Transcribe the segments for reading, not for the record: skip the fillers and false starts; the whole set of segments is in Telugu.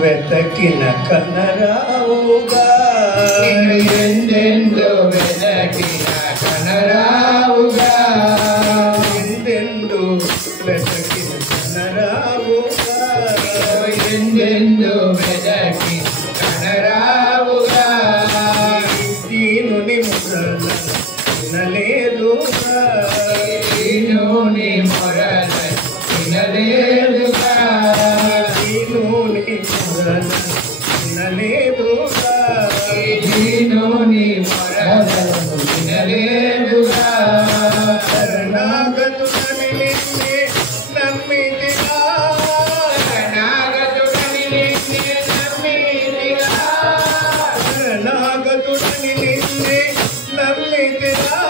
వెతకిన కనరావుగా ఎందెందో వెతకిన కనరావుగా ఎందెందు వెతకిన కనరావుగా ఎందెందో వెతకి కనరావుగా దీనుని మురళ వినలేదుగా దీనుని మొరల వినలేదుగా దీనుని మురళ వినలేదుగా దీనుని మొరల వినలేదుగా శరణాగతుడని నిన్నే నమ్మితిగా శరణాగతుడని నిన్నే నమ్మితిగా శరణాగతుడని నిన్నే నమ్మితిగా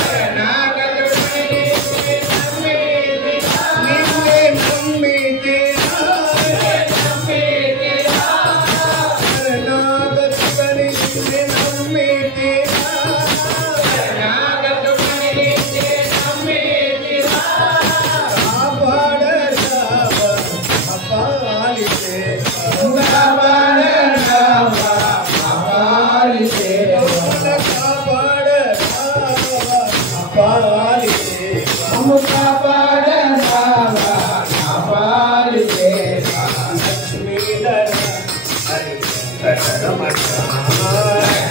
శరణాగతుడని నిన్నే నమ్మితిగా నిన్నే నమ్మితిగా నమ్మితిగా శరణాగతుడని నిన్నే నమ్మితిగా శరణాగతుడని నిన్నే నమ్మితిగా కాపాడరావా అపాలితే కాపాడరావా అపాలితే కాపాడరావా అపాలితే మమ్ము కాపాడరావా అపాలితే లక్ష్మీధర హరి వెంకటరమణ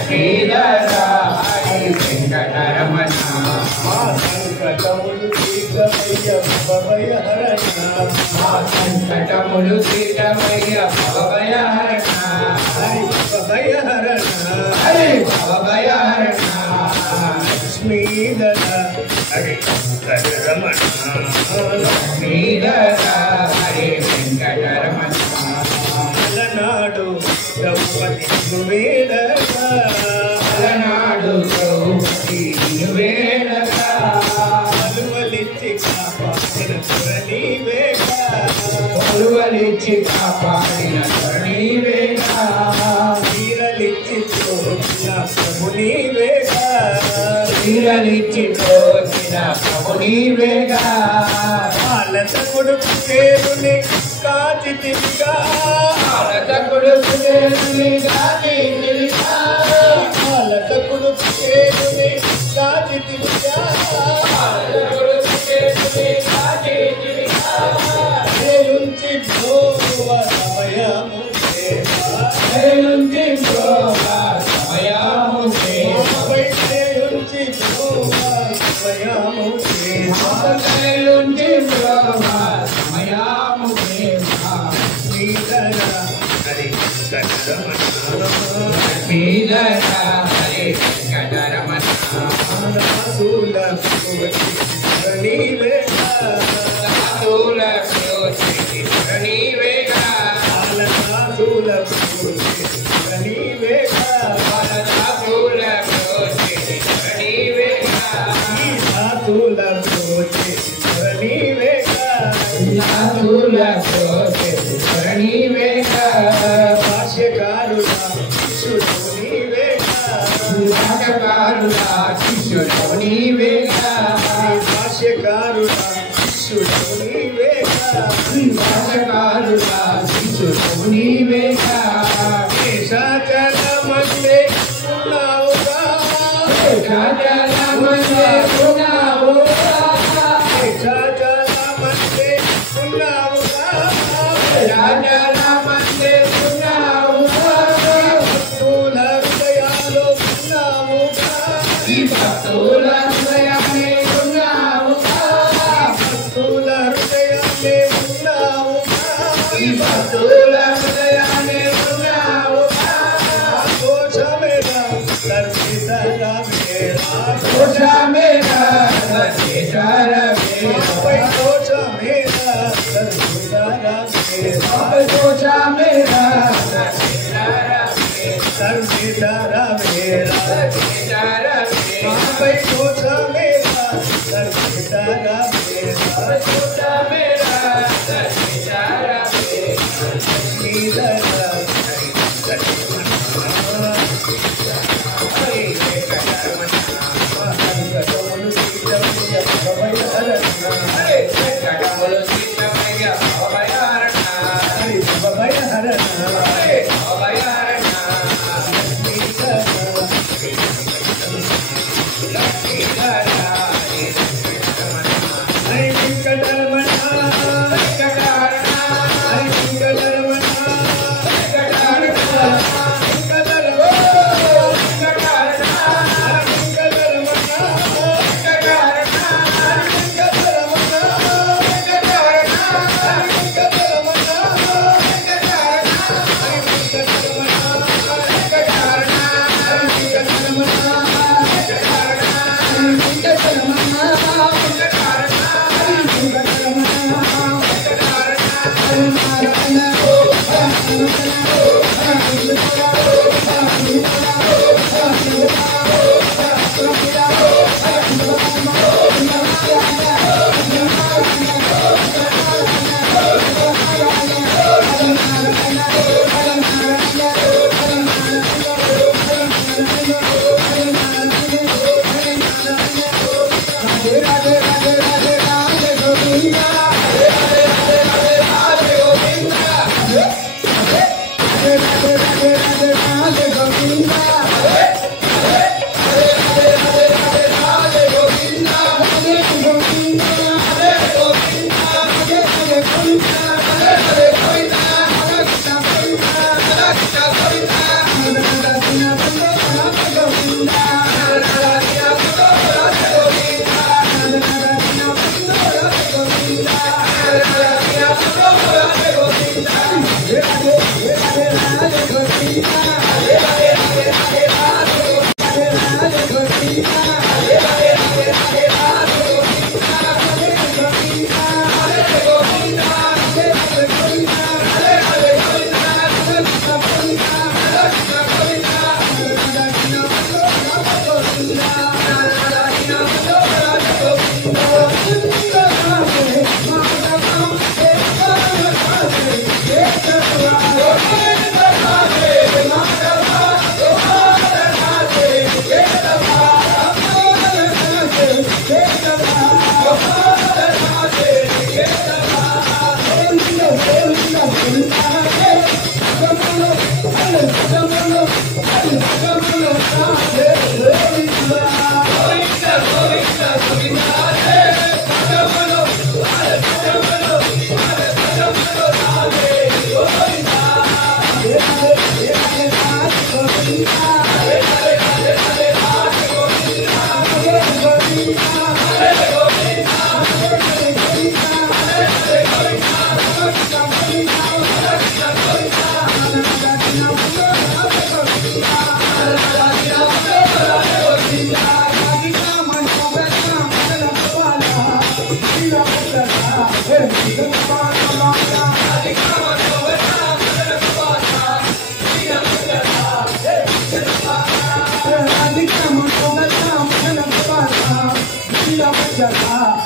శ్రీధర హరి వెంకటరమణ మా సంకటములు తీర్చమయ్య భవభయహరణ మా సంకటములు తీరమయ్య భవభయహరణ హరి భవభయహరణ హరి భవభయహరణ లక్ష్మీధర హరి వెంకటరమణ శ్రీధర హరి వెంకటరమణ అలనాడు ద్రౌపది వేడగా అలనాడు ద్రౌపది వేడగా అలువలిచ్చి కాపాడిన నీవేగా కొలువలిచ్చి కాపాడిన నీవేగా తీరలిచ్చి తోచిన ప్రభు నీవేగా తీరలిచ్చి తోచిన ప్రభు నీవేగా పాలత కొడుకు పేరుని కాచితిగా భారత కొడుకు గాది నిలిగా పాలత కొడుకు పేరుని కాచితిగా భారత కొడుకు గాది నిలిగా చేయుంచి భోవ సమయము సేవా చేయుంచి ప్రోగా సమయము సేవ చేయుంచి భోవ సమయము సేవా చేయుంచి ప్రోగా సమయము సేవ శ్రీధర హరి వెంకటరమణ శ్రీధర హరి వెంకటరమణ ఆనాసుల కోటి నీవేగా సాధుల ప్రోచి నీవేగా ఆనాసుల కోటి నీవేగా సాధుల ప్రోచి నీవేగా ఈ సాధుల కోటి నీవేగా సాధుల ప్రోచి నీవేగా భాష్యకారుల శిష్యుడు నీవేగా భాషకారుల శిష్యుడు నీవేగా భాష్యకారుల శిష్యుడు నీవేగా భాషకారుల శిష్యుడు నీవేగా శేషాచల మధ్యే ఉన్నావుగా రాజల మధ్య ఉన్నావుగా శేషాచల మధ్యే ఉన్నావుగా రాజల మధ్య ఉన్నావుగా భక్తుల హృదయాల్లో ఉన్నావుగా ఈ భక్తుల హృదయమే ఉన్నావుగా భక్తుల హృదయాలే ఉన్నావుగా ఈ భక్తుల హృదయమే ఉన్నావుగా ఆఘోషమేగా దర్శితరా మేరా దోషమేగా సచేతరమే దోషమేగా దర్శితరా మేరా దోషమేగా దర్శితరా మేరా మాపై దోషమేగా దర్శితరా మేరా Sridhara Hari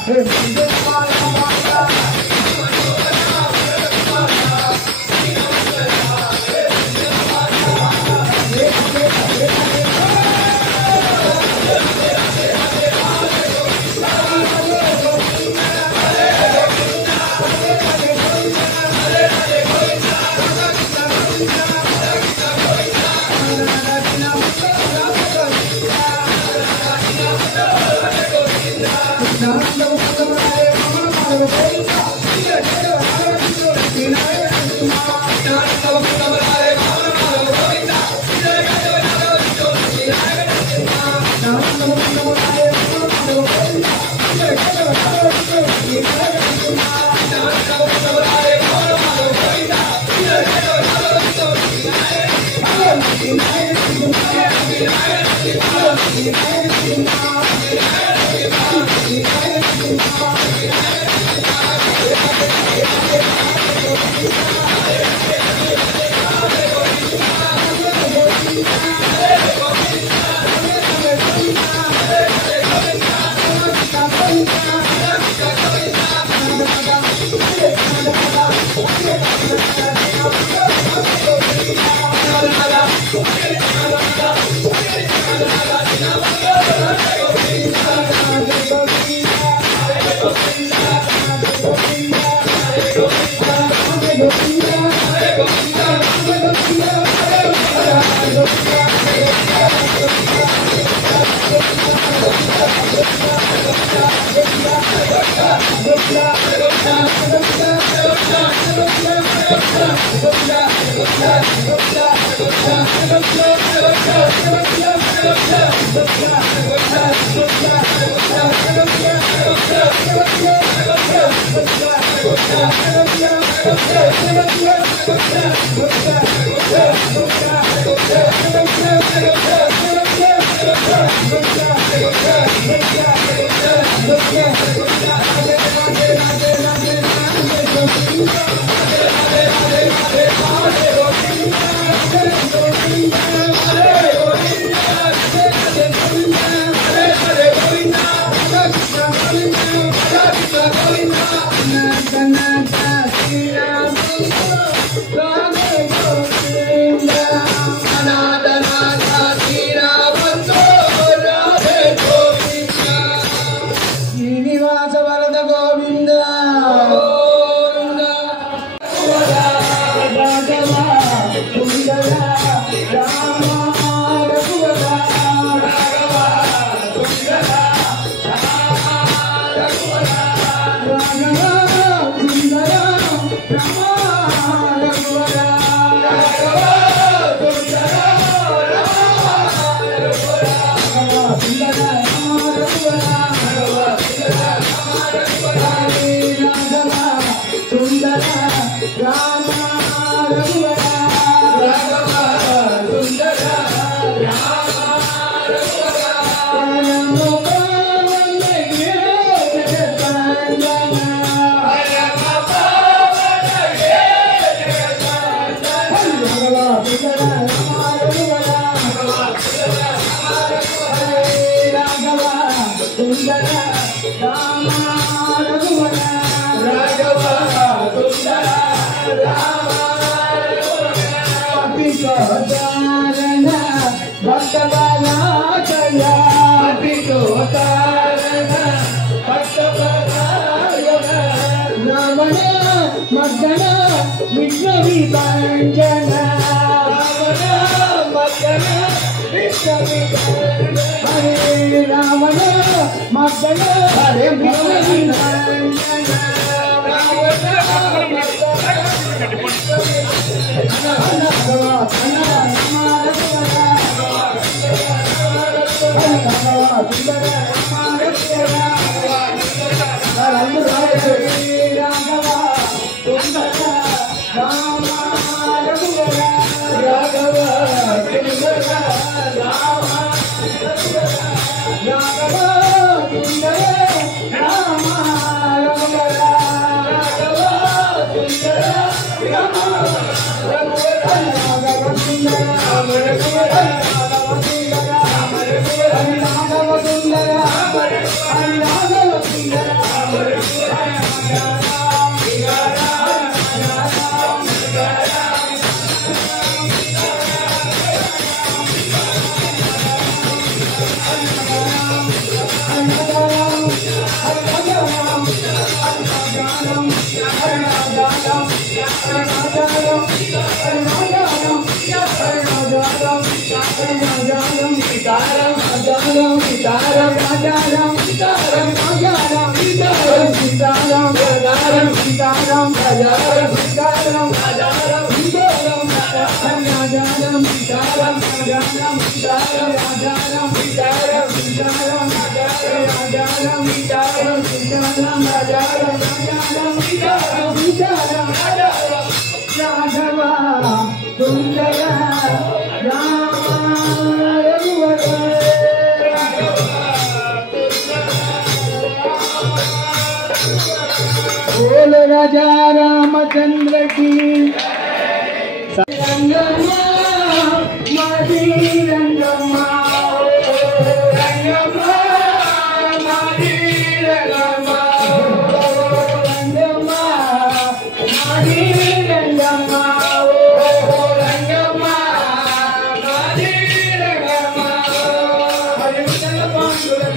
Hare Sitaram, Rajaram, Sitaram, Rajaram, Sitaram, Sitaram, Rajaram, Sitaram, Rajaram, Sitaram, Rajaram, Sitaram, Rajaram, Sitaram, Rajaram, Sitaram, Rajaram, Sitaram, Sitaram, Rajaram, Sitaram, Sitaram, Rajaram, Sitaram, Sitaram, Rajaram, Raghava, Sundara, Rama, बोल राजा रामचंद्र की रंगम्मा मादी रंगम्मा रंगम्मा मादी रंगम्मा रंगम्मा मादी रंगम्मा रंगम्मा मादी रंगम्मा हरे चल पांडुरंगा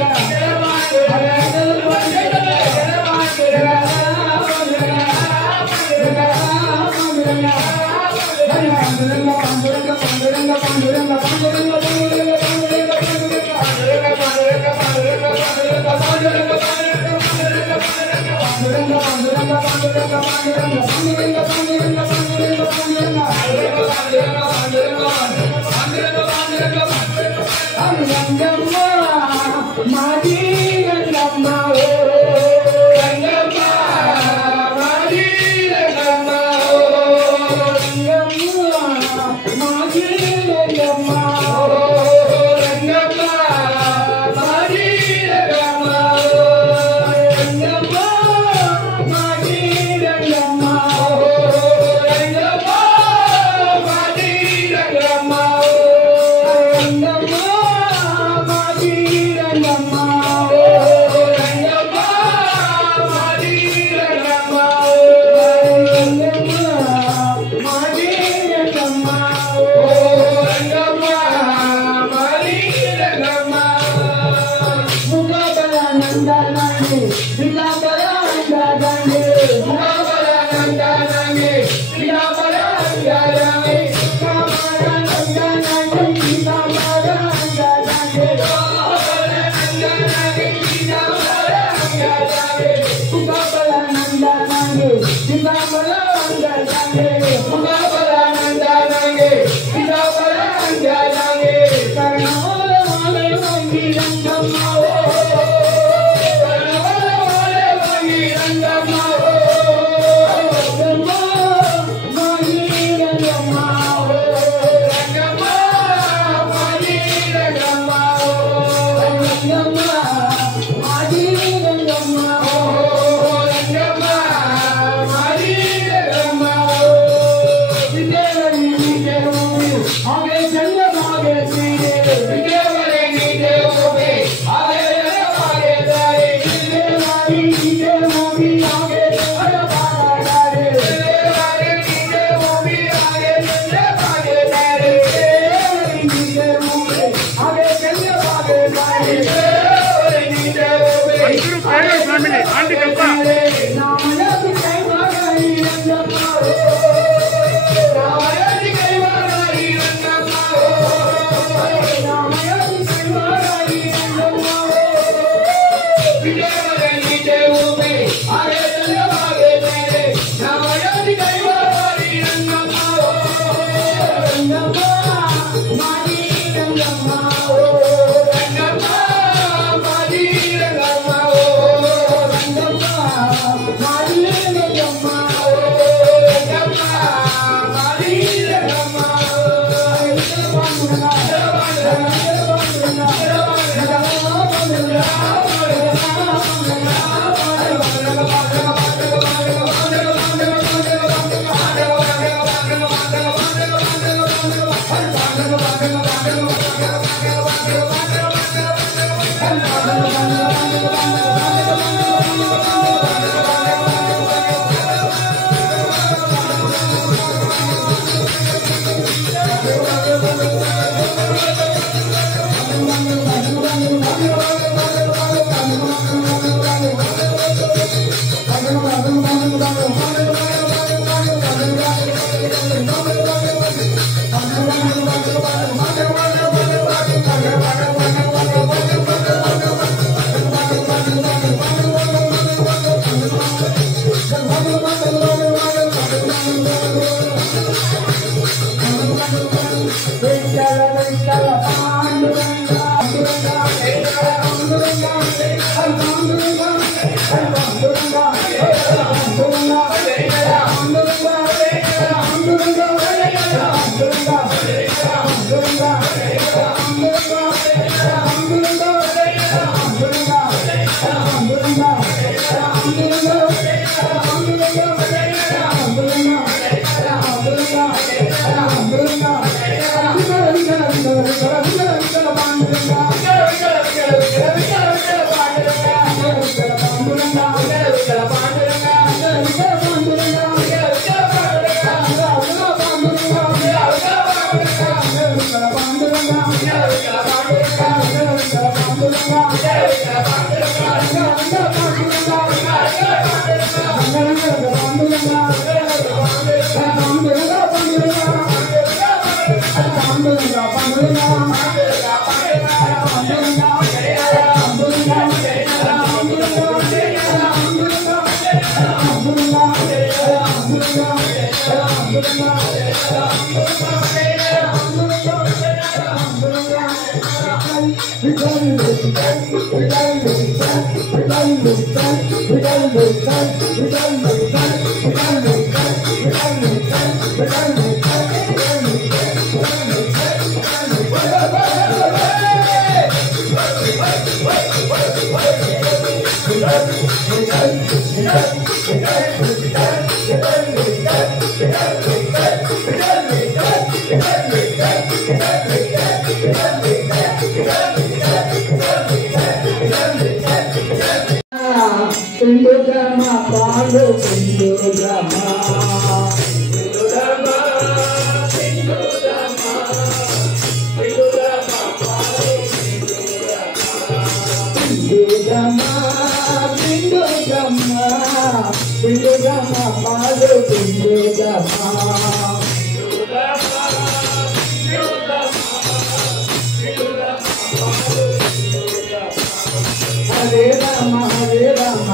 हरे चल Panduranga Hare Rama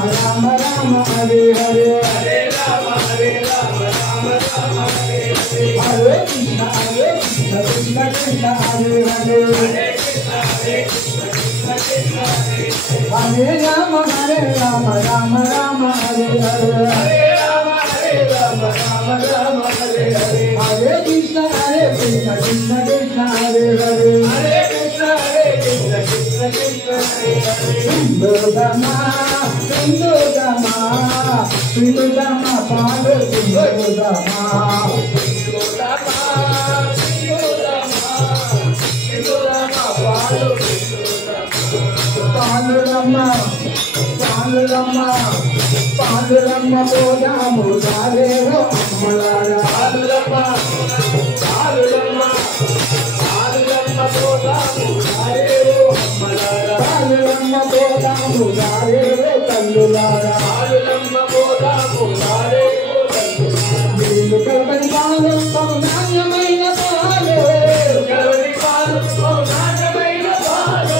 Rama Rama Hare Hare Hare Rama Rama Rama Hare Hare Hare Krishna Krishna Krishna Hare Hare Hare Krishna Krishna Krishna Hare Hare Rama Rama Rama Hare Hare Hare Rama Rama Rama Hare Hare Hare Krishna Krishna Krishna Hare Hare Hare Krishna Krishna Krishna Hare Hare Sindhudama Sindhudama Sindhudama Padu Sindhudama Sindhudama Sindhudama Sindhudama Padu Sindhudama Pandurama Pandurama Boda Mudalero Ammalara Pandurama Pandurama Pandurama Boda Mudalero Ammalara Pandurama Boda Mudalero Tandulara Pandurama Boda Mudalero Tandulara Bindu Kalpani Palam Pavananya Maina Palo Kalpani Palam Pavananya Maina Palo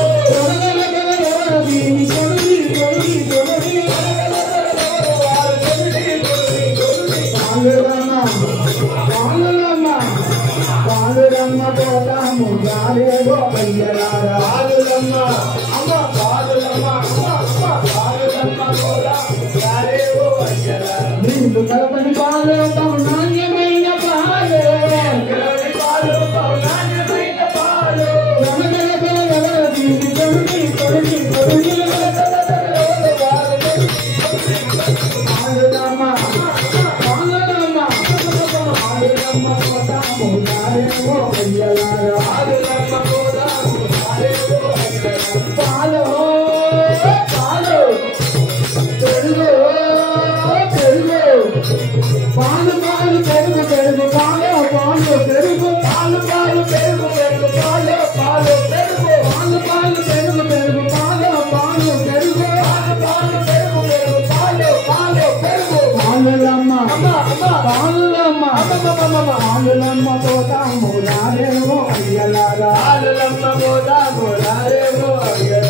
Pandurama Boda Mudalero Ammalara Pandurama Amma Pandurama Pandurama Boda Mudalero Ammalara Bindu Kalpani Palam Pavananya Maina Palo Kalpani Palam Pavananya Maina Palo Pandurama Pandurama Pandurama Boda Mudalero Ammalara Pandurama Boda Mudalero Ammalara Palo Palo Telugu Telugu Palu Palu Telugu Telugu Palo Palu Telugu Palu Palu Telugu Telugu Palo Palu Telugu Palu Palu Telugu Telugu Palo Palu Telugu Palu Palu Telugu Telugu Palo Palu Telugu Pandurama Pandurama Pandurama Boda Mudalero Ammalara Pandurama Boda Mudalero Ammalara